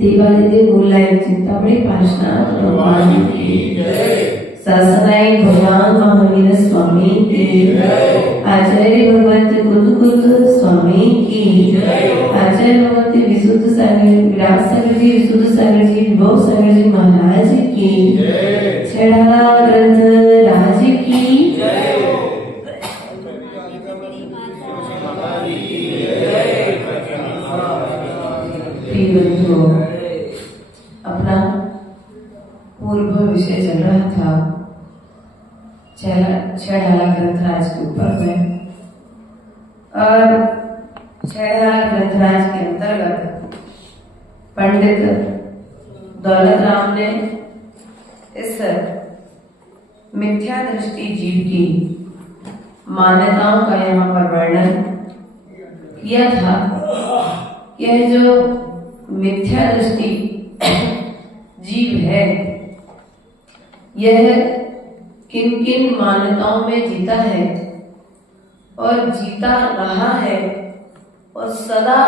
देवादिदेव बोलाय चिंतामणि पार्श्वनाथ भगवान की जय। सासनाई भगवान महावीर स्वामी की जय। आचार्य भगवंत कुदकुद स्वामी की जय। आचार्य भगवंत विशुद्ध सागर विराट सागर जी, विशुद्ध सागर जी, विभव सागर जी महाराज की जय। छेड़ा ग्रंथ राज की जय। अपना पूर्व विषय चल रहा था छेड़ा ग्रंथराज के ऊपर में, और छेड़ा ग्रंथराज के अंतर्गत पंडित दौलत राम ने इस मिथ्या दृष्टि जीव की मान्यताओं का यहाँ पर वर्णन किया था। यह जो मिथ्या दृष्टि जीव है, यह किन किन मान्यताओं में जीता है और जीता रहा है, और सदा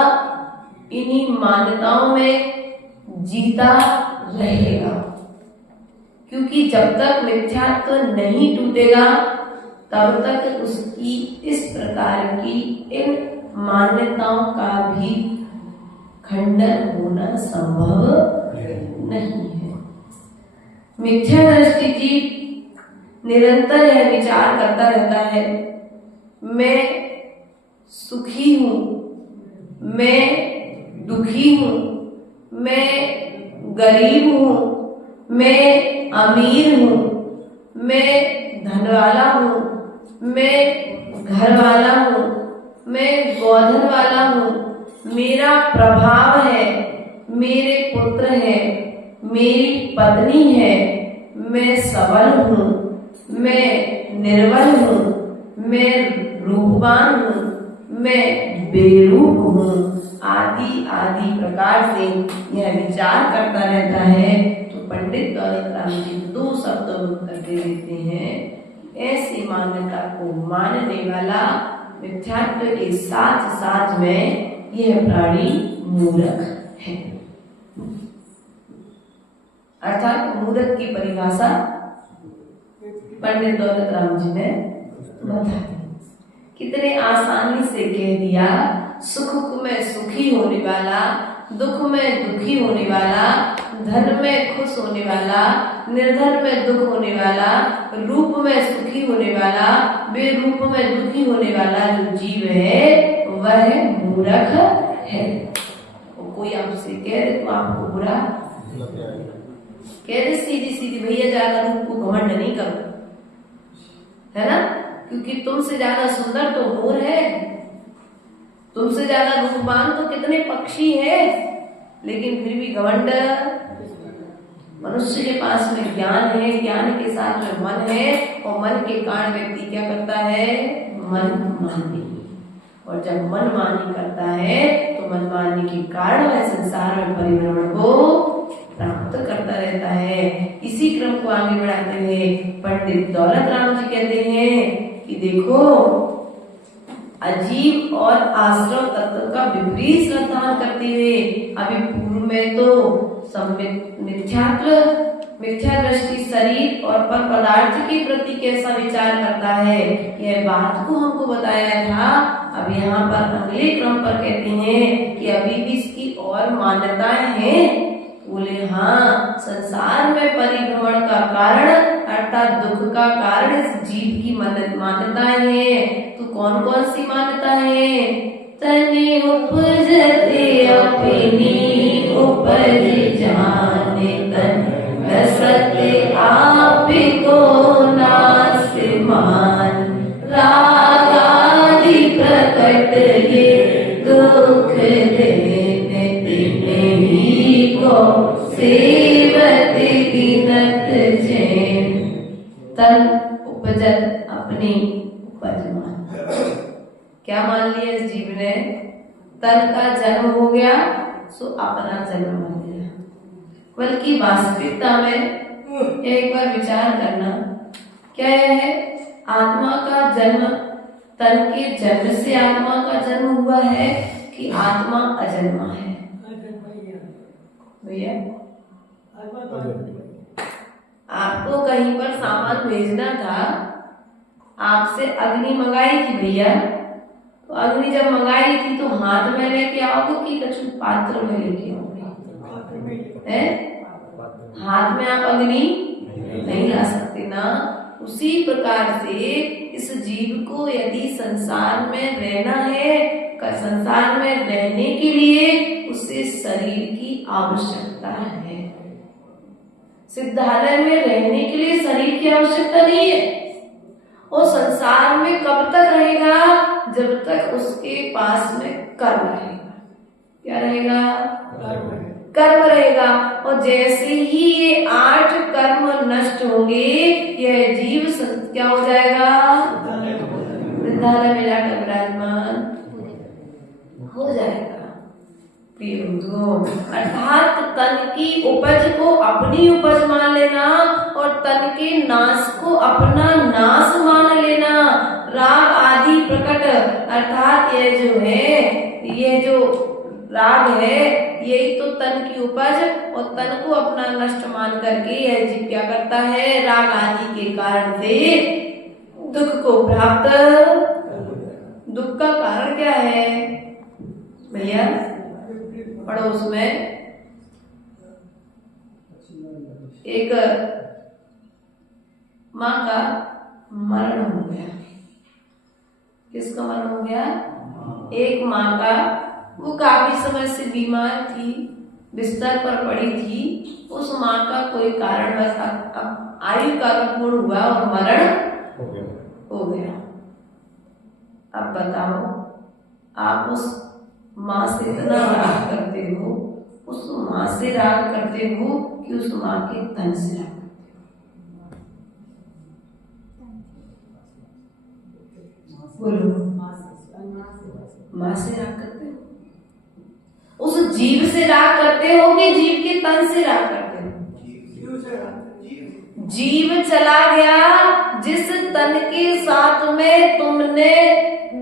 इन्हीं मान्यताओं में जीता रहेगा। क्योंकि जब तक मिथ्यात्व नहीं टूटेगा तब तक उसकी इस प्रकार की इन मान्यताओं का भी खंडन होना संभव नहीं है। मिथ्या दृष्टि जीव निरंतर यह विचार करता रहता है, मैं सुखी हूँ, मैं दुखी हूँ, मैं गरीब हूँ, मैं अमीर हूँ, मैं धनवाला हूँ, मैं घर वाला हूँ, मैं गोधन वाला हूँ, मेरा प्रभाव है, मेरे पुत्र है, मेरी पत्नी है, मैं सबल हूँ, मैं निर्बल हूँ, मैं रूपवान हूँ, मैं बेरूप हूँ, आदि आदि प्रकार से यह विचार करता रहता है। तो पंडित दौलत राम जी दो शब्दों में उत्तर दे देते हैं, ऐसी मान्यता को मानने वाला मिथ्यात्व के साथ साथ में यह प्राणी मूर्ख है। अर्थात मूर्ख की परिभाषा पंडित दौलत राम जी ने बता दी। कितने आसानी से कह दिया, सुख में सुखी होने वाला, दुख में दुखी होने वाला, धन में खुश होने वाला, निर्धन में दुख होने वाला, रूप में सुखी होने वाला, बेरूप में दुखी होने वाला जो जीव है वह मूर्ख है। कोई आपसे कह दे तो आपको बुरा कह दे, सीधी सीधी, भैया ज्यादा रूप को घमंड नहीं करो, है ना, क्योंकि तुमसे ज्यादा सुंदर तो मोर है, तुमसे ज्यादा रूपवान तो कितने पक्षी है, लेकिन फिर भी घमंड। मनुष्य के पास में ज्ञान है, ज्ञान के साथ में मन है, और मन के कारण व्यक्ति क्या करता है, मन मानती है। और जब मनमानी करता है तो मनमानी के कारण वह संसार में परिभ्रमण को प्राप्त करता रहता है। इसी क्रम को आगे बढ़ाते हुए पंडित दौलत राम जी कहते हैं कि देखो, अजीब और आश्रव तत्व का विपरीत श्रद्धा करते हुए अभी पूर्व में तो मिथ्या दृष्टि शरीर और पर पदार्थ के प्रति कैसा विचार करता है, यह बात को हमको बताया था। अब यहाँ पर अगले क्रम पर कहते हैं कि अभी भी इसकी और मान्यताएं हैं। बोले हाँ, संसार में परिभ्रमण का कारण अर्थात दुख का कारण इस जीव की मान्यताएं हैं। तो कौन कौन सी मान्यता है? तने उपजते अपनी उपज जाने तन सत्य आप को नास मान, राग आदि प्रकट ये दुख देने ही को सेवत गिनत जैन। तन उपजत अपनी उपज मान, क्या मान लिया इस जीव ने? तन का जन्म हो गया सो अपना जन्म मान लिया। बल्कि वास्तविकता में एक बार विचार करना, क्या है? आत्मा का जन्म, तन के जन्म से आत्मा का जन्म हुआ है कि आत्मा अजन्मा है? भैया आपको कहीं पर सामान भेजना था, आपसे अग्नि मंगाई थी भैया, तो अग्नि जब मंगाई थी तो हाथ में लेके आओगे कि कछु पात्र में लेके आओगे? हाथ में आप अग्नि नहीं ला सकते ना। उसी प्रकार से इस जीव को यदि संसार में रहना है, संसार में रहने के लिए उसे शरीर की आवश्यकता है। सिद्धालय में रहने के लिए शरीर की आवश्यकता नहीं है। वो संसार में कब तक रहेगा? जब तक उसके पास में कर्म रहेगा। क्या रहेगा? कर्म रहेगा। और जैसे ही ये 8 कर्म नष्ट होंगे, यह जीव क्या हो जाएगा? वृद्धालय में जाकर विराजमान हो जाएगा। अर्थात तन की उपज को अपनी उपज मान लेना और तन के नाश को अपना नाश मान लेना। राग आदि प्रकट, अर्थात ये जो है, ये जो राग है, यही तो तन की उपज और तन को अपना नष्ट मान करके यह जीव क्या करता है? राग आदि के कारण से दुख को प्राप्त। दुख का कारण क्या है भैया? पड़ोस में एक माँ का मरण हो गया। किसका मरण हो गया? एक माँ का, वो काफी समय से बीमार थी, बिस्तर पर पड़ी थी। उस माँ का कोई कारणवश अब आयु का पूर्ण हुआ और मरण हो गया। अब बताओ, आप उस माँ से इतना राग करते हो, उस माँ से राग करते हो कि उस माँ के तन से राग करते हो? बोलो, माँ से राग करते हो? उस जीव से राग करते हो कि जीव के तन से राग करते हो? जीव चला गया जिस तन के साथ में तुमने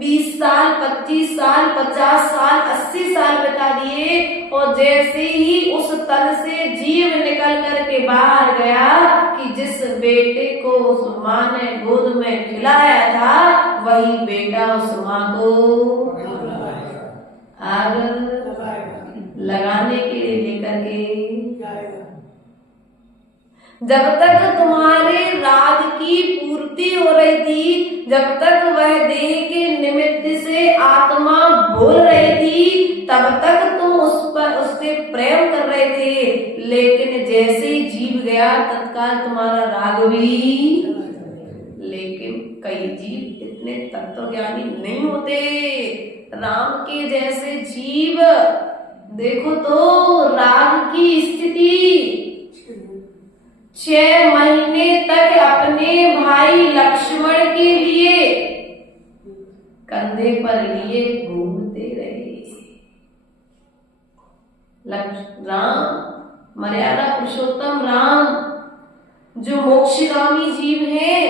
20 साल, 25 साल, 50 साल, 80 साल बिता दिए, और जैसे ही उस तन से जीव निकल करके बाहर गया कि जिस बेटे को उस माँ ने गोद में खिलाया था, वही बेटा उस माँ को आग लगाने के लिए लेकर के, जब तक तुम्हारे राग की पूर्ति हो रही थी, जब तक वह देह के निमित्त से आत्मा बोल रही थी, तब तक तुम उससे प्रेम कर रहे थे। लेकिन जैसे ही जीव गया, तत्काल तुम्हारा राग भी। लेकिन कई जीव इतने तत्वज्ञानी नहीं होते। राम के जैसे जीव देखो तो राग की स्थिति 6 महीने तक अपने भाई लक्ष्मण के लिए कंधे पर लिए राम मर्यादा पुरुषोत्तम राम जो मोक्षगामी जीव है,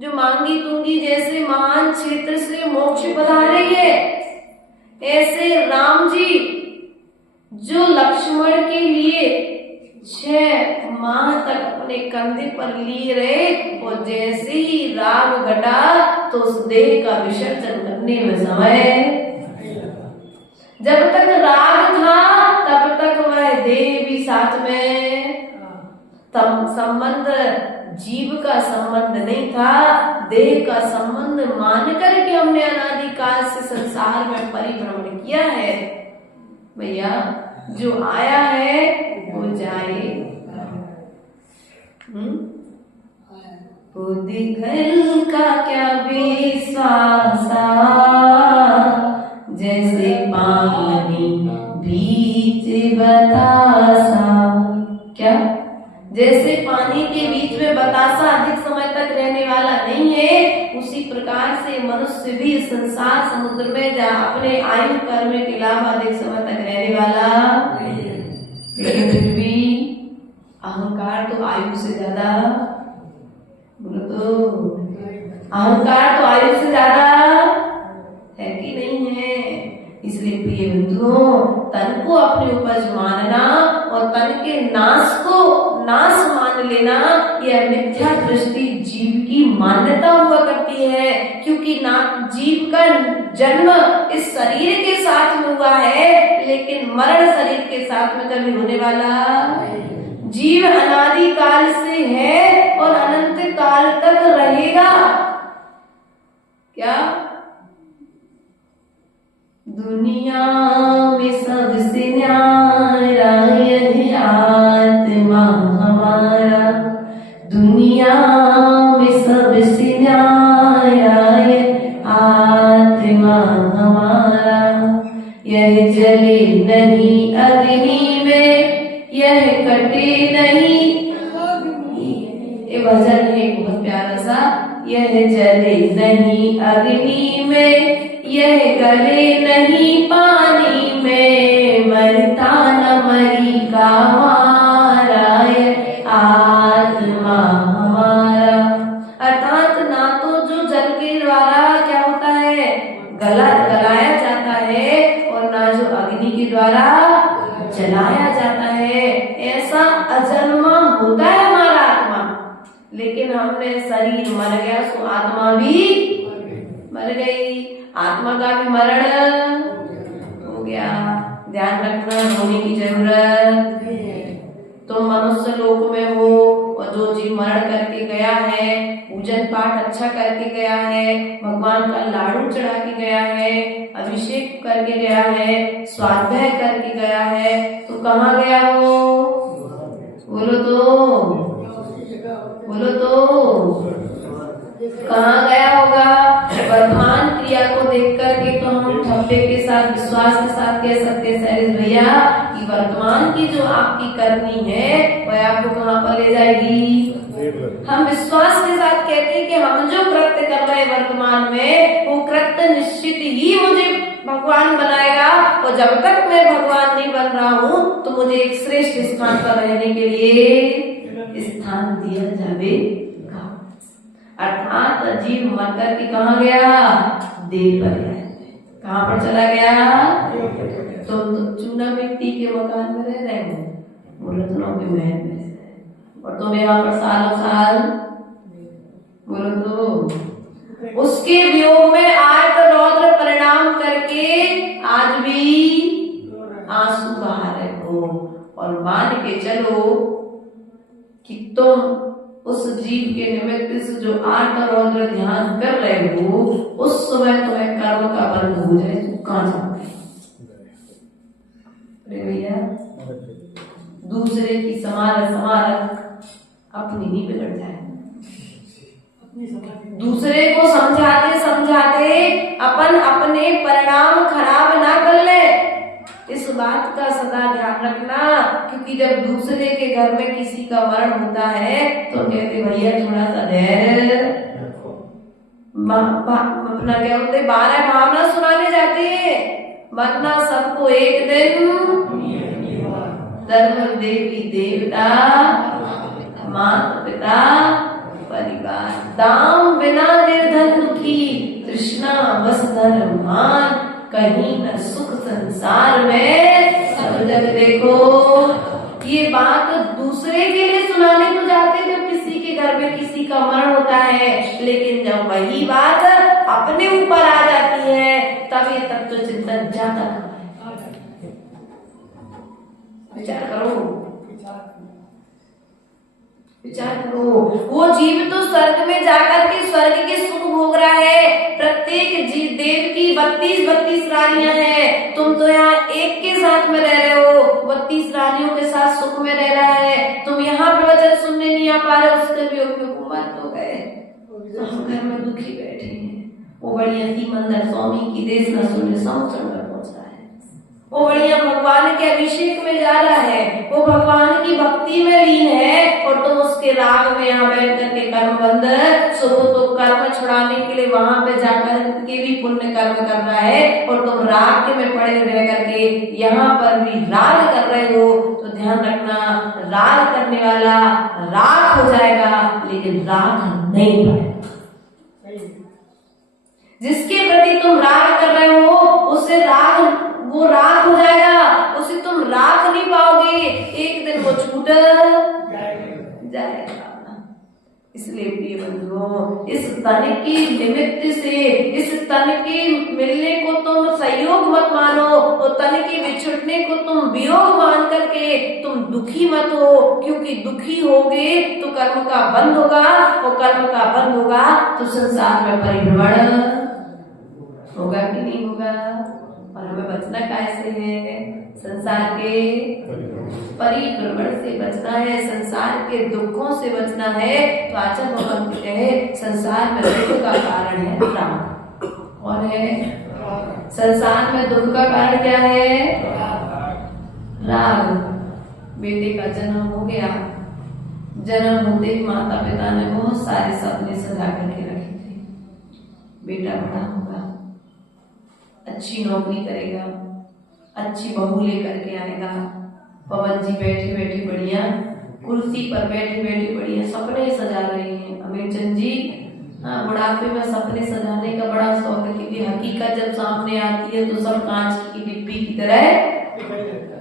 जो मांगी तुंगी जैसे महान क्षेत्र से मोक्ष पधारे है, ऐसे राम जी जो लक्ष्मण के लिए 6 माह तक अपने कंधे पर लिए रहे, और जैसे ही राग घटा तो उस देह का विसर्जन करने में समय, जब तक राग था तब तक वह देह भी साथ में, तब संबंध जीव का संबंध नहीं था, देह का संबंध मान करके हमने अनादिकाल से संसार में परिभ्रमण किया है। भैया जो आया है वो जाए। बुद्धि घर का क्या विश्वासा, जैसे पानी बीच बतासा। क्या? जैसे पानी के बीच में बतासा अधिक समय तक रहने वाला नहीं है, उसी प्रकार से मनुष्य भी संसार समुद्र में जहाँ अपने आयु कर्म के अलावा अधिक समय तक रहने वाला, लेकिन फिर भी अहंकार तो आयु से ज्यादा, बोलो तो अहंकार तो आयु से ज्यादा है कि नहीं है। इसलिए प्रिय बंधुओं, तन को अपनी उपज मानना और तन के नाश को नाश मान लेना, यह मिथ्या दृष्टि जीव की मान्यता हुआ करती है। क्योंकि ना जीव का जन्म इस शरीर के साथ में हुआ है, लेकिन मरण शरीर के साथ में कभी होने वाला। जीव अनादि काल से है और अनंत काल तक रहेगा। क्या? दुनिया में सबसे न्यारा यह आत्मा हमारा, दुनिया में सबसे न्यारा यह आत्मा हमारा। यह जले नहीं अग्नि में, यह कटे नहीं। ये भजन है बहुत प्यारा सा। यह जले नहीं अग्नि में, यह गले नहीं पानी में, मरता न मरी का हमारा आत्मा हमारा। अर्थात ना तो जो जल के द्वारा क्या होता है, गलाया जाता है, और ना जो अग्नि के द्वारा जलाया जाता है। ऐसा अजन्मा होता है हमारा आत्मा, लेकिन हमने शरीर मर गया तो आत्मा भी मर गई। आत्मा का भी मरण हो गया। ध्यान रखना, होने की जरूरत। तो मनुष्य लोक में हो, और जो जीव मरण करके गया है, पूजन पाठ अच्छा करके गया है, भगवान का लाडू चढ़ा के गया है, अभिषेक करके गया है, स्वाध्याय करके गया है, तो कहाँ गया वो? बोलो तो, बोलो तो कहाँ गया होगा? वर्तमान क्रिया को देख करके तो हम ठप्पे के साथ, विश्वास के साथ कह सकते हैं शैलेश भैया कि वर्तमान की जो आपकी करनी है वह आपको कहाँ पर ले जाएगी? हम विश्वास के साथ कहते हैं कि हम जो कृत्य कर रहे हैं वर्तमान में, वो कृत्य निश्चित ही मुझे भगवान बनाएगा, और जब तक मैं भगवान नहीं बन रहा हूँ तो मुझे एक श्रेष्ठ स्थान पर रहने के लिए स्थान दिया जाएगा। अर्थात जीव मर करके कहाँ गया? देह पर गया। कहाँ पर चला गया? तो चूना मिट्टी के मकान में रह रहे हो, रत्नों के महल में, और तुम यहाँ पर सालों साल, बोलो तो उसके वियोग में आर्त रौद्र परिणाम करके आज भी आंसू बहा रहे हो, और मान के चलो कि तुम उस जीव के निमित्त से जो आर्त रौद्र ध्यान कर रहे हो, उस समय तुम्हें कर्म का बंध हो जाए तो कहां जाओगे? भैया दूसरे की समारक अपनी नहीं बिगड़ जाए। दूसरे को समझाते समझाते अपन अपने परिणाम खराब ना कर ले, इस बात का सदा ध्यान रखना। क्योंकि जब दूसरे के घर में किसी का मरण होता है तो कहते भैया थोड़ा सा धैर्य, अपना क्या बोलते 12 भावना सुनाने जाते हैं, वरना सबको एक दिन धर्म देवी देवता माता पिता परिवार। दाम बिना निर्धन दुखी, तृष्णा बस धन मान, कहीं न सुख संसार में सब जग देखो। ये बात दूसरे के लिए सुनाने तो जाते जब किसी के घर में किसी का मरण होता है, लेकिन जब वही बात अपने ऊपर आ जाती है तब ये तत्व चिंतन ज्यादा करता है। विचार करो, विचार करो। वो जीव तो स्वर्ग में जाकर के स्वर्ग के सुख भोग रहा है। प्रत्येक जीव देव की 32 रानियां हैं। तुम तो यहाँ एक के साथ में रह रहे हो, 32 रानियों के साथ सुख में रह रहा है। तुम यहाँ प्रवचन सुनने नहीं आ पा रहे, उसके भी मत हो गए, हम घर में दुखी बैठे हैं। वो बढ़िया मंदिर स्वामी की देश न सुने समुद्र में पहुंच रहा है। वो बढ़िया भगवान के अभिषेक में जा रहा है, वो भगवान की भक्ति में लीन है, और तुम उसके राग में यहाँ बैठ करके कर्म बंद तो कर्म छुड़ाने के लिए वहां पे जाकर के भी पुण्य कर्म कर रहा है, और तुम राग के में पड़े रह करके यहाँ पर भी राग कर रहे हो। तो ध्यान रखना, राग करने वाला राग हो जाएगा लेकिन राग नहीं पाएगा। जिसके प्रति तुम राग कर रहे हो उसे वो राग हो जाएगा, उसे तुम राग नहीं पाओगे, एक दिन वो छूट जाएगा। इसलिए प्रिय बंधुओं, इस तन की निमित्त से, इस तन के मिलने को तुम संयोग मत मानो, तो तन के बिछुड़ने को तुम वियोग मान करके तुम दुखी मत हो, क्योंकि दुखी होगे तो कर्म का बंध होगा, और कर्म का बंध होगा तो संसार में परिभ्रमण होगा कि नहीं होगा। और हमें बचना कैसे है? संसार के परिभ्रमण से बचना है, संसार के दुखों से बचना है। तो आचार्य भगवान कहते हैं संसार में दुख का कारण है राग। कौन है? संसार में दुख का कारण क्या है? राग। बेटे का जन्म हो गया, जन्म होते ही माता पिता ने बहुत सारे सपने सजा करके रखे थे। बेटा बड़ा होगा, अच्छी नौकरी करेगा, अच्छी बहू लेकर के आएगा। पवन जी बैठे बैठे बढ़िया कुर्सी पर बैठे बैठे बढ़िया सपने सजा रहे हैं। अमीरचंद जी बुढ़ापे में सपने सजाने का बड़ा शौक है, क्योंकि हकीकत जब सामने आती है तो सब कांच की डिब्बी की तरह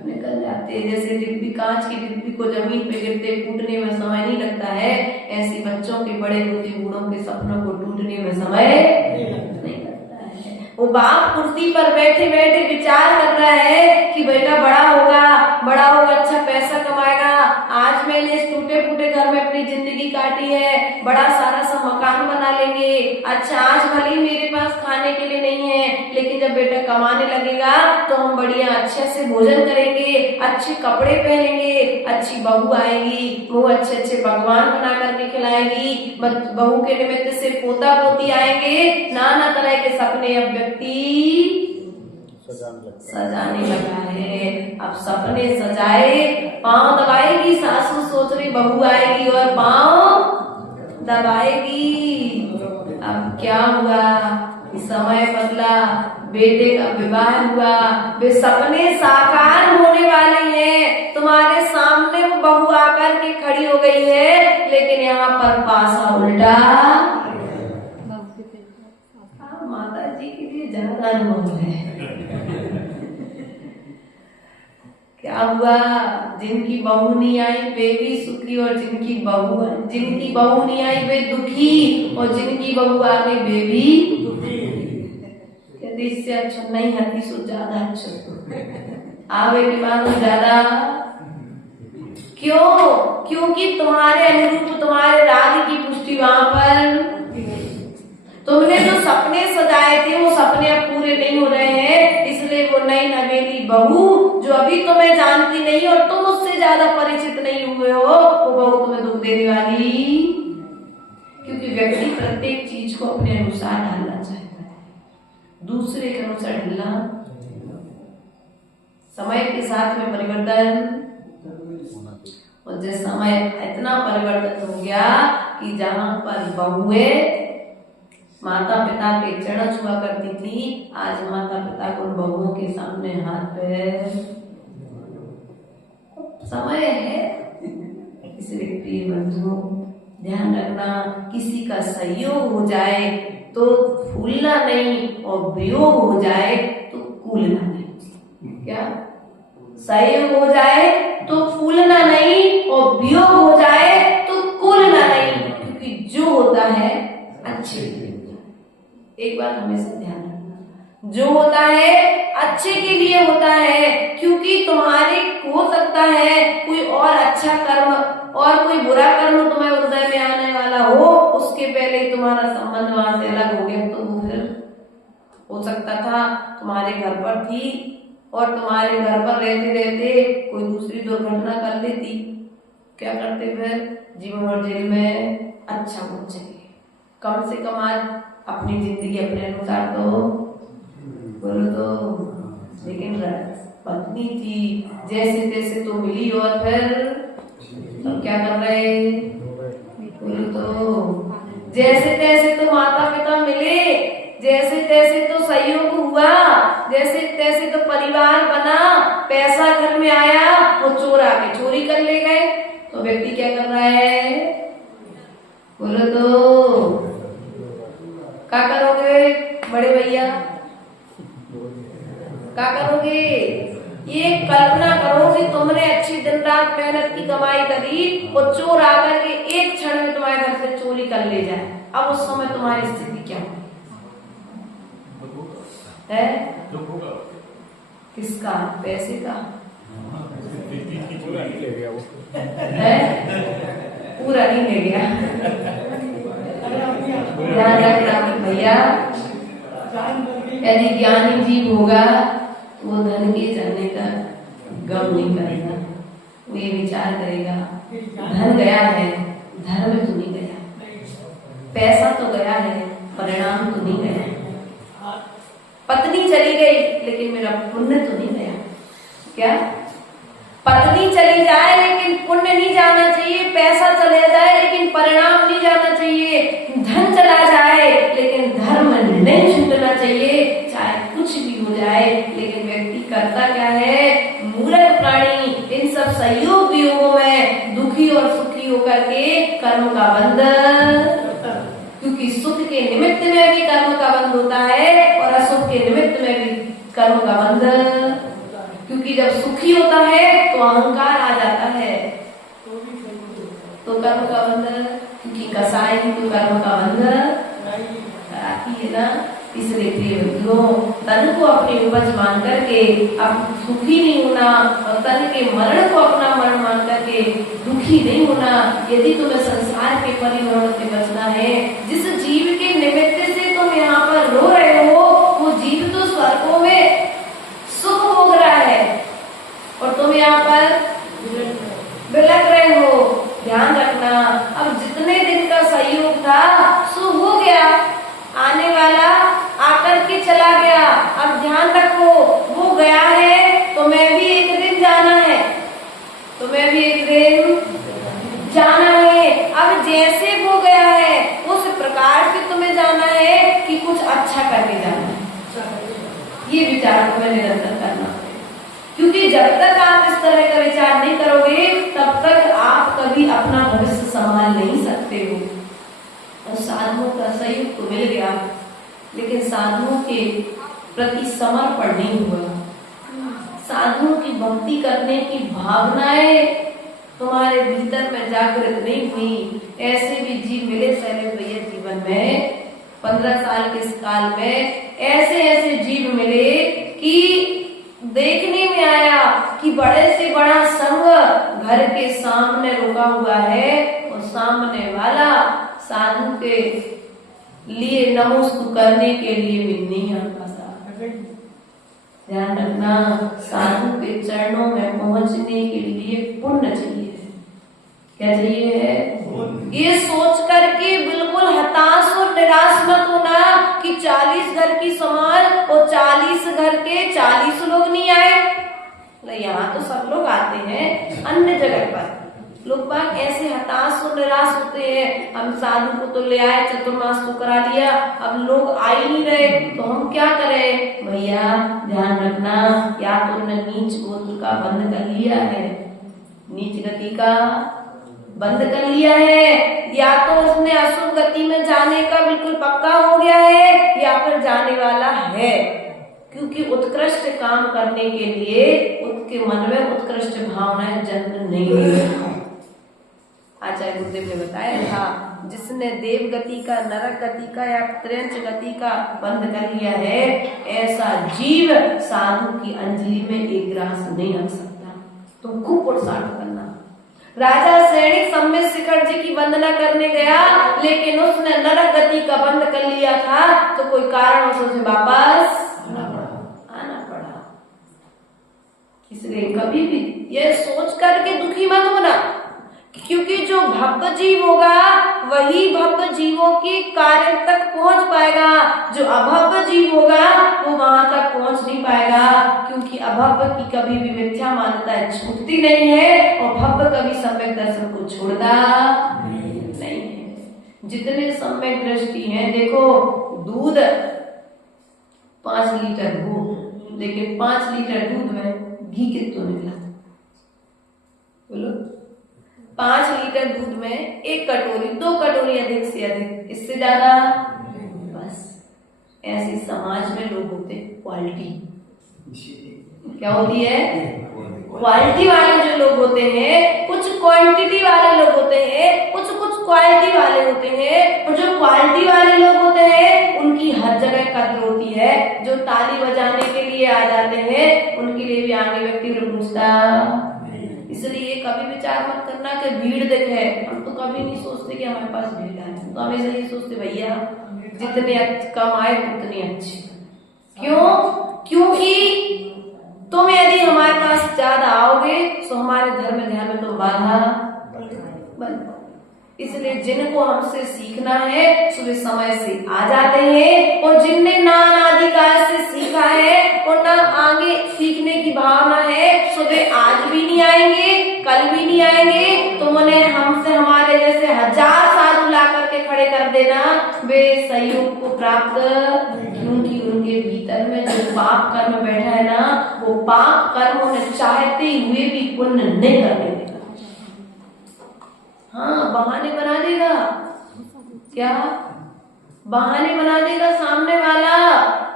निकल जाते हैं। जैसे डिब्बी, कांच की डिब्बी को जमीन पे गिरते फूटने में समय नहीं लगता है, ऐसे बच्चों के बड़े होते बूढ़ों के सपनों को टूटने में समय नहीं लगता है। वो बाप कुर्सी पर बैठे बैठे विचार कर रहा है कि बेटा बड़ा होगा, अच्छा पैसा कमाएगा। आज मैंने इस टूटे फूटे घर में अपनी जिंदगी काटी है, बड़ा सारा सा मकान बना लेंगे। अच्छा आज भले ही मेरे पास खाने के लिए नहीं है, लेकिन जब बेटा कमाने लगेगा तो हम बढ़िया अच्छे से भोजन करेंगे, अच्छे कपड़े पहनेंगे, अच्छी बहू आएगी, वो अच्छे अच्छे पकवान बना करके खिलाएगी, बहू के निमित्त से पोता पोती आएंगे। नाना तरह के सपने अब व्यक्ति सजाने लगा है। अब सपने सजाए, पांव दबाएगी, सासू सोच रही बहू आएगी और पांव दबाएगी। अब क्या हुआ? समय बदला, बेटे का विवाह हुआ, वे सपने साकार होने वाले हैं। तुम्हारे सामने वो बहू आकर के खड़ी हो गई है, लेकिन यहाँ पर पासा उल्टा। माता जी के लिए ज्यादा अनुभव है। क्या हुआ? जिनकी बहू नहीं आई वे भी सुखी, और जिनकी बहू नहीं आई वे दुखी, और जिनकी बहू आ गई वे भी दुखी। कहते इससे अच्छा नहीं हती सो ज्यादा अच्छा आवे के बाद ज्यादा। क्यों? क्योंकि तुम्हारे अनुरूप तुम्हारे राग की पुष्टि वहां पर। तुमने जो सपने सजाए थे वो सपने अब पूरे नहीं हो रहे हैं, इसलिए वो नई नवेली बहू जो अभी तुम्हें जानती नहीं और तुम उससे ज्यादा परिचित नहीं हुए हो, वो बहू तुम्हें दुख देने वाली। क्योंकि व्यक्ति प्रत्येक चीज को अपने अनुसार ढालना चाहता है, दूसरे के अनुसार ढलना। समय के साथ में परिवर्तन, और जैसे समय इतना परिवर्तन हो गया कि जहां पर बहुएं माता पिता के चरण छुआ करती थी, आज माता पिता को बहुओं के सामने हाथ पे समय है। इसलिए प्रिय बंधुओं, ध्यान रखना, किसी का सहयोग हो जाए तो फूलना नहीं, और वियोग हो जाए तो कूलना नहीं। क्या? सहयोग हो जाए तो फूलना नहीं, और वियोग हो जाए तो कूलना नहीं, क्योंकि जो होता है अच्छे के लिए होता है। एक बात हमेशा ध्यान रखना, जो होता है अच्छे के लिए होता है, क्योंकि तुम्हारे हो सकता है कोई और अच्छा कर्म और कोई बुरा कर्म तुम्हें हृदय में आने वाला हो, उसके पहले ही तुम्हारा संबंध वहां से अलग हो गया, तो वो फिर हो सकता था तुम्हारे घर पर थी और तुम्हारे घर पर रहते रहते कोई दूसरी दुर्घटना कर लेती। क्या करते फिर? जीवन और जेल में अच्छा हो चाहिए, कम से कम आज अपनी जिंदगी अपने अनुसार तो बोलो तो। लेकिन पत्नी थी, जैसे तैसे तो मिली, और फिर तब क्या कर रहे? बोलो तो जैसे तैसे तो माता पिता मिले, जैसे तैसे तो सहयोग हुआ, जैसे तैसे तो परिवार बना, पैसा घर में आया, वो चोर आके चोरी कर ले गए, तो व्यक्ति क्या कर रहा है? बोलो तो क्या करोगे बड़े भैया? क्या करोगे? ये कल्पना करो कि तुमने अच्छी दिन रात मेहनत की कमाई करी और चोर आकर के एक क्षण में तुम्हारे घर से चोरी कर ले जाए, अब उस समय तुम्हारी स्थिति क्या है? किसका? पैसे का है? पूरा नहीं ले गया। ध्यान रखना भैया, यदि ज्ञानी जीव होगा वो धन के जाने का गम नहीं करेगा, वो ये विचार करेगा धन गया है, धर्म तो नहीं गया, पैसा तो गया है, परिणाम तो नहीं गया, पत्नी चली गई लेकिन मेरा पुण्य तो नहीं गया। क्या? पत्नी चली जाए लेकिन पुण्य नहीं जाना चाहिए, पैसा चले जाए लेकिन परिणाम नहीं जाना चाहिए, धन चला जाए लेकिन धर्म नहीं छूटना चाहिए, चाहे कुछ भी हो जाए। लेकिन व्यक्ति करता क्या है? मूर्ख प्राणी इन सब सहयोग वियोगों में दुखी और सुखी होकर के कर्म का बंध, क्योंकि सुख के निमित्त में भी कर्म का बंध होता है और असुख के निमित्त में भी कर्म का बंध, क्योंकि जब सुखी होता है तो अहंकार आ जाता है, तो कर्म का बंधन, क्योंकि कसाई ही तो कर्म का बंधन कराती है ना। इसलिए तन को अपनी उपज मान करके अब सुखी नहीं होना, और तन के मरण को अपना मरण मान करके दुखी नहीं होना। यदि तुम्हें संसार के परिवरण से बचना है, जिस जीव के निमित्त से तुम यहाँ पर रो रहे हो, वो जीव तो स्वर्गों में सुख भोग रहा है और तुम यहाँ पर बिलक रहे हो। ध्यान रखना, अब जितने दिन का सहयोग था सो हो गया, आने वाला आकर के चला गया। अब ध्यान रखो, वो गया है तो मैं भी एक दिन जाना है, तुम्हें भी एक दिन जाना है। अब जैसे वो गया है उस प्रकार से तुम्हें जाना है कि कुछ अच्छा करके जाना है, ये विचार तुम्हें निरंतर करना है। क्योंकि जब तक आप इस तरह का विचार नहीं करोगे तब तक आप कभी अपना भविष्य संभाल नहीं सकते हो। और साधुओं का सहयोग तो मिल गया, लेकिन साधुओं के प्रति समर्पण नहीं हुआ, साधुओं की भक्ति करने की भावनाएं तुम्हारे भीतर में जागृत नहीं हुई। ऐसे भी जीव मिले शैलेश भैया जीवन में, 15 साल के इस काल में ऐसे ऐसे जीव मिले कि देखने में आया कि बड़े से बड़ा संघ घर के सामने रुका हुआ है और सामने वाला साधु के लिए नमोस्तु करने के लिए भी नहीं आ पाता। ध्यान रखना, साधु के चरणों में पहुंचने के लिए पुण्य चाहिए। क्या चाहिए? ये सोच करके बिल्कुल हताश और निराश मत होना कि 40 घर की समाज और 40 घर के 40 लोग नहीं आए। यहाँ तो सब लोग आते हैं, अन्य जगह पर लोग बाग ऐसे हताश और निराश होते हैं, हम साधु को तो ले आए, चतुर्मास तो करा लिया, अब लोग आ ही नहीं रहे तो हम क्या करें? भैया ध्यान रखना, या तो नीच गोत्र का बंध कर लिया है नीच गति का बंद कर लिया है, या तो उसने अशुभ गति में जाने का बिल्कुल पक्का हो गया है या फिर जाने वाला है, क्योंकि उत्कृष्ट काम करने के लिए उसके मन में उत्कृष्ट भावनाएं जन्म नहीं हुई। आचार्य गुरुदेव ने बताया था, जिसने देव गति का, नरक गति का या त्रियंच गति का बंद कर लिया है, ऐसा जीव साधु की अंजलि में एक ग्रास नहीं रख सकता। तो खूब पुरुषार्थ करना। राजा सैनिक सम्मित शिखर जी की वंदना करने गया, लेकिन उसने नरक गति का बंद कर लिया था, तो कोई कारण उसे वापस आना पड़ा। इसलिए कभी भी ये सोच करके दुखी मत होना, क्योंकि जो भव्य जीव होगा वही भव्य जीवों के कार्य तक पहुंच पाएगा। जो अभव्य जीव होगा वो वहां तक पहुंच नहीं पाएगा, क्योंकि अभव्य की कभी भी मिथ्या मान्यता छूटती नहीं है और भव्य कभी सम्यक दर्शन को छोड़ता नहीं है। जितने सम्यक दृष्टि है, देखो दूध 5 लीटर दूध, लेकिन 5 लीटर दूध में घी कितना निकला? बोलो। 5 लीटर दूध में 1 कटोरी 2 कटोरी अधिक से अधिक, इससे ज्यादा बस। ऐसे समाज में लोग होते क्वालिटी, क्या होती है? क्वालिटी वाले जो लोग होते हैं, कुछ क्वांटिटी वाले लोग होते हैं, कुछ क्वालिटी वाले होते हैं। और जो क्वालिटी वाले लोग होते हैं उनकी हर जगह कद्र होती है। जो ताली बजाने के लिए आ जाते हैं उनके लिए भी आगे व्यक्ति ने पूछता। इसलिए कभी विचार मत करना कि भीड़ देखे, हम तो कभी नहीं सोचते कि हमारे पास भीड़ है, तो हमेशा ये सोचते भैया जितने कम आए उतनी अच्छी। क्यों? क्योंकि तुम यदि हमारे पास ज्यादा आओगे तो हमारे धर्म ध्यान में तो बाधा बन। इसलिए जिनको हमसे सीखना है सुबह समय से आ जाते हैं, और जिनने ना अनादिकाल से सीखा है और ना आगे सीखने की भावना है, सुबह आज भी नहीं आएंगे, कल भी नहीं आएंगे। तुम उन्हें हमसे हमारे जैसे 1000 साल बुला करके खड़े कर देना, वे सहयोग को प्राप्त, क्योंकि उनके भीतर में जो पाप कर्म बैठा है ना, वो पाप कर्म उन्हें चाहते हुए भी पुण्य नहीं करने देगा। हाँ, बहाने बना देगा। क्या बहाने बना देगा सामने वाला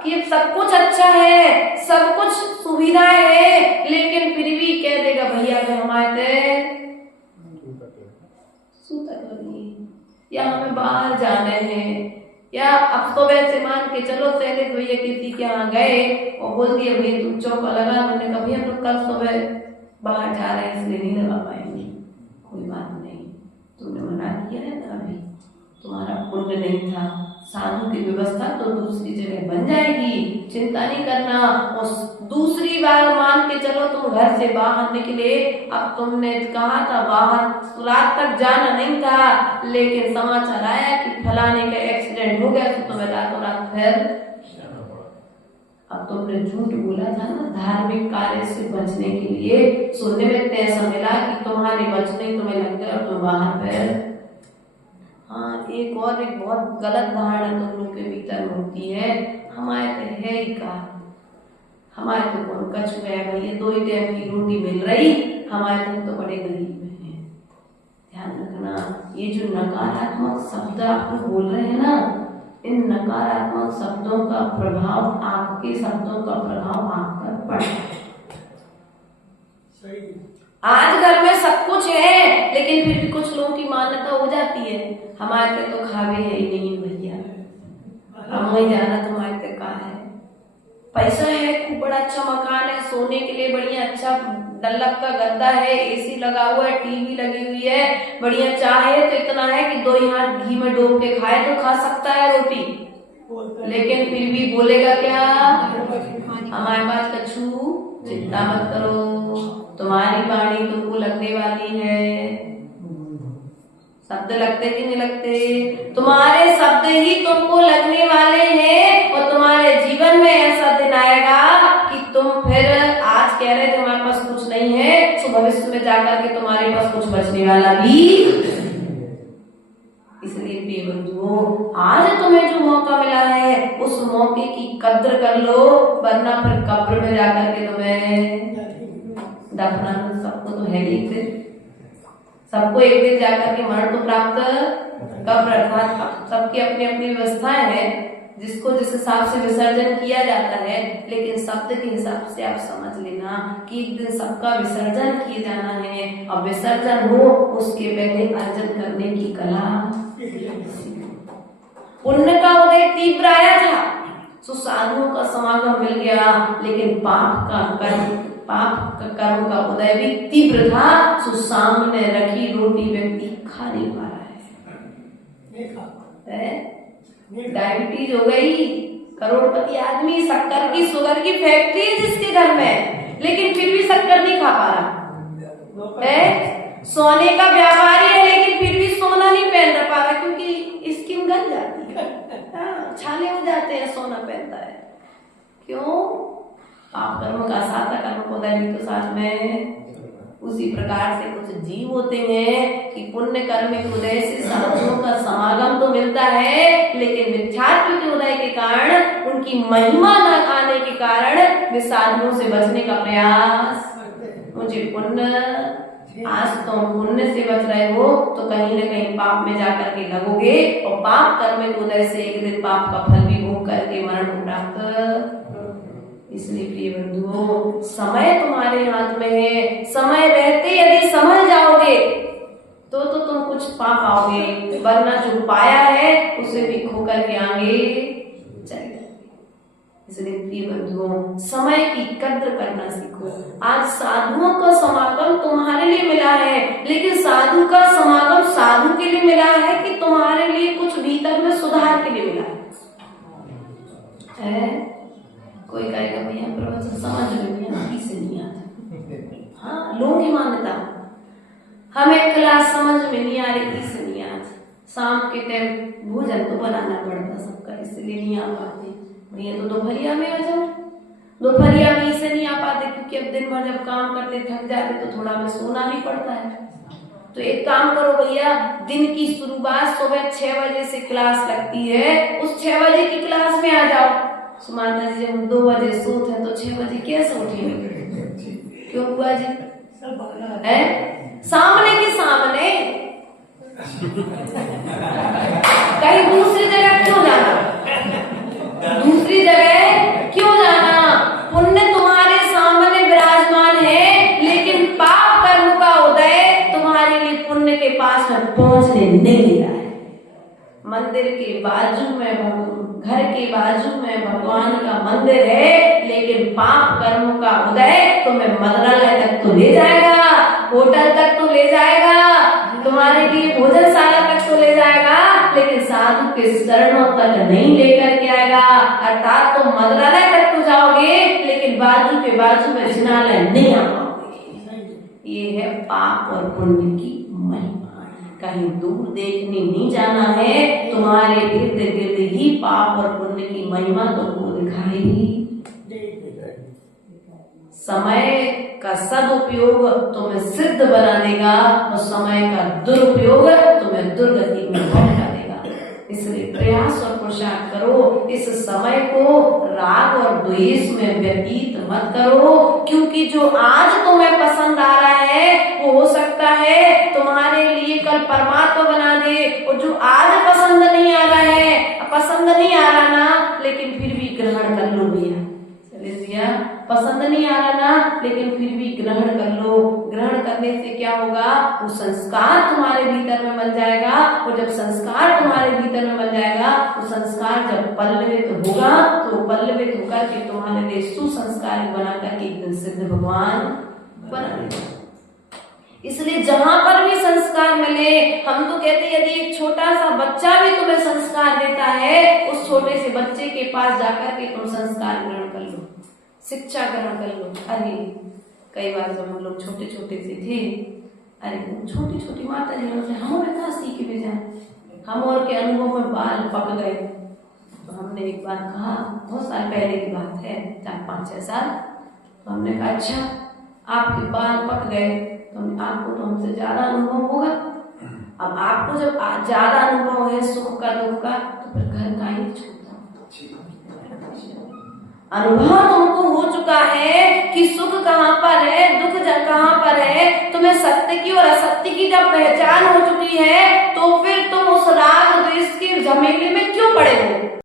कि सब कुछ अच्छा है, सब कुछ सुविधा है, लेकिन फिर भी कह देगा भैया के हमारे सूतक लगी, या हमें बाहर जाने हैं, या अब तो वैसे मान के चलो सैनिक भैया किसी के यहाँ गए और बोल दिया भैया तुम चौका लगा, उन्होंने कहा भैया तो कल सुबह बाहर जा रहे हैं इसलिए नहीं लगा पाएंगे। कोई बात नहीं, तुमने मना किया है ना, अभी तुम्हारा पुण्य नहीं था। साधु की व्यवस्था तो दूसरी जगह बन जाएगी, चिंता नहीं करना। और दूसरी बार मान के चलो तुम घर से बाहर निकले, अब तुमने कहा था बाहर रात तक जाना नहीं था, लेकिन समाचार आया कि फलाने का एक्सीडेंट हो गया, तो तुम्हें रातों रात फिर अब तुमने झूठ बोला था ना धार्मिक कार्य से बचने के लिए। सुनने में ऐसा मिला कि तुम्हारे बचने तुम्हें लग गया और तुम बाहर फिर। हाँ, एक बहुत गलत धारणा तुम लोग के भीतर में होती है, हमारे तो है ही का, हमारे तो कौन कछु है भैया, 2 ही टाइम की रोटी मिल रही, हमारे तो बड़े गरीब हैं। ध्यान रखना, ये जो नकारात्मक शब्द आप लोग बोल रहे हैं ना, इन नकारात्मक शब्दों का प्रभाव, आपके शब्दों का प्रभाव आप पर पड़ता है। आज घर में सब कुछ है, लेकिन फिर भी कुछ लोगों की मान्यता हो जाती है, हमारे पे तो खावे है ही नहीं भैया, हम वही जाना तुम्हारे पे कहा है। पैसा है, खूब बड़ा अच्छा मकान है, सोने के लिए बढ़िया अच्छा डल्लक का गद्दा है, एसी लगा हुआ है, टीवी लगी हुई है, बढ़िया चाय है, तो इतना है कि 2 ही हाथ घी में डूब के खाए तो खा सकता है रोटी, लेकिन फिर भी बोलेगा क्या, हमारे पास कछु, चिंता मत करो, तुम्हारी वाणी तुमको लगने वाली है। शब्द लगते कि नहीं लगते? तुम्हारे शब्द ही तुमको लगने वाले हैं, और तुम्हारे जीवन में ऐसा दिन आएगा कि तुम फिर आज कह रहे थे हमारे पास कुछ नहीं है, तो भविष्य में जाकर के तुम्हारे पास कुछ बचने वाला भी। इसलिए प्रिय बंधुओं, आज तुम्हें जो मौका मिला है उस मौके की कद्र कर लो, वरना फिर कब्र में जाकर के तुम्हें दफना तो सबको तो है ही, फिर सबको एक दिन जाकर के मरण तो प्राप्त कब्र, अर्थात सबकी अपनी अपनी व्यवस्थाएं हैं जिसको जिस हिसाब से विसर्जन किया जाता है। लेकिन शब्द के हिसाब से आप समझ लेना कि एक दिन सबका विसर्जन किए जाना है, और विसर्जन हो उसके पहले अर्जन करने की कला। पुण्य का उदय तीव्र आया था, सुसाधुओं का समागम मिल गया, लेकिन पाप का कर्म का उदय भी तीव्र था। सो सामने रखी रोटी व्यक्ति खा नहीं पा रहा है। डायबिटीज हो गई, करोड़पति आदमी, शक्कर की शुगर की फैक्ट्री है जिसके घर में, लेकिन फिर भी शक्कर नहीं खा पा रहा है। सोने का व्यापारी है लेकिन फिर भी सोना नहीं पहन पा रहा, क्योंकि स्किन गल जाती है, छाले हो जाते हैं, सोना पहनता है। क्यों? पाप कर्म का साथ कर्म को उदय तो साथ में। उसी प्रकार से कुछ जीव होते हैं कि पुण्य कर्म के उदय से साधुओं का समागम तो मिलता है, लेकिन मिथ्यात्व के उदय के कारण, उनकी महिमा न आने के कारण वे साधुओं से बचने का प्रयास। मुझे पुण्य, आज तुम पुण्य से बच रहे हो तो कहीं न कहीं पाप में जाकर के लगोगे, और पाप कर्म के उदय से एक दिन पाप का फल भी भोग करके मरण को प्राप्त। इसलिए प्रिय बंधुओं, समय तुम्हारे हाथ में है। समय रहते यदि समझ जाओगे तो तुम कुछ पा पाओगे, वरना जो पाया है उसे भी खो करके आगे चले। इसलिए प्रिय बंधुओं, समय की कद्र करना सीखो। आज साधुओं का समागम तुम्हारे लिए मिला है, लेकिन साधु का समागम साधु के लिए मिला है कि तुम्हारे लिए कुछ भीतर में सुधार के लिए मिला है? कोई कहेगा भैया प्रवचन समझ में नहीं आता। हाँ, लोगों की मान्यता, हमें क्लास समझ में नहीं आ रही, इससे नहीं आता। शाम के टाइम भोजन तो बनाना पड़ता सबका, इसलिए नहीं आ पाते। भैया तो दोपहरिया में आ जाओ। दोपहरिया में इससे नहीं आ पाते क्योंकि अब दिन भर जब काम करते थक जाते तो थोड़ा में सोना भी पड़ता है। तो एक काम करो भैया, दिन की शुरुआत सुबह 6 बजे से क्लास लगती है, उस 6 बजे की क्लास में आ जाओ। सुमाता जी जब 2 बजे सोते हैं तो 6 बजे कैसे उठेंगे? क्यों बुआ जी? है सामने के सामने, कहीं दूसरी जगह क्यों जाना? दूसरी जगह क्यों जाना? पुण्य तुम्हारे सामने विराजमान है, लेकिन पाप कर्म का उदय तुम्हारे लिए पुण्य के पास में पहुंचने नहीं दे रहा है। मंदिर के बाजू में, घर के बाजू में भगवान का मंदिर है, लेकिन पाप कर्म का उदय तुम्हें मंत्रालय तक तो ले जाएगा, होटल तक तो ले जाएगा, तुम्हारे लिए भोजनशाला तक तो ले जाएगा, लेकिन साधु के चरणों तक नहीं लेकर के आएगा। अर्थात तुम मंत्रालय तक तो जाओगे, लेकिन बाजू के बाजू में जिनालय नहीं आ पाओगे। ये है पाप और पुण्य की महिमा। कहीं दूर देखने नहीं जाना है, तुम्हारे इर्द गिर्द ही पाप और पुण्य की महिमा तुमको दिखाएगी। समय का सदुपयोग तुम्हें सिद्ध बना देगा, और समय का दुरुपयोग तुम्हें दुर्गति में पहुंचा देगा। इसलिए प्रयास और पुरुषार्थ करो, इस समय को राग और द्वेष में व्यतीत मत करो, क्योंकि जो आज तुम्हें पसंद आ रहा है वो हो सकता है तुम्हारे लिए कल परमात्मा बना दे। और जो आज पसंद नहीं आ रहा है, पसंद नहीं आ रहा ना, लेकिन फिर भी ग्रहण कर लो भैया। चलिए, पसंद नहीं आ रहा ना, लेकिन फिर भी ग्रहण कर लो। ग्रहण करने से क्या होगा? वो संस्कार तुम्हारे भीतर में बन जाएगा, और जब संस्कार तुम्हारे भीतर में बन जाएगा, वो संस्कार जब पल्लवित होगा तो पल्लवित होकर के तुम्हारे लिए सुसंस्कार बना करके एक दिन सिद्ध भगवान बना देगा। इसलिए जहां पर भी संस्कार मिले, हम तो कहते हैं यदि एक छोटा सा बच्चा भी तुम्हें संस्कार देता है, उस छोटे से बच्चे के पास जाकर के तुम संस्कार ग्रहण कर लो, शिक्षा ग्रहण कर लो। अरे कई बार जब हम लोग छोटे छोटे से थे, अरे छोटी छोटी माता जी से हमें कहाँ सीख भी जाए, हम और के अनुभव में बाल पक गए। तो हमने एक बार कहा, बहुत साल पहले की बात है, 4-5-6 साल, तो हमने कहा अच्छा आपके बाल पक गए तो आपको तो हमसे ज्यादा अनुभव होगा। अब आपको जब ज्यादा अनुभव है सुख का दुख का, तो फिर घर का ही छोड़ता। अनुभव तुमको हो चुका है कि सुख कहाँ पर है, दुख कहाँ पर है, तुम्हें सत्य की और असत्य की जब पहचान हो चुकी है तो फिर तुम उस राग द्वेष के झमेले में क्यों पड़े हो?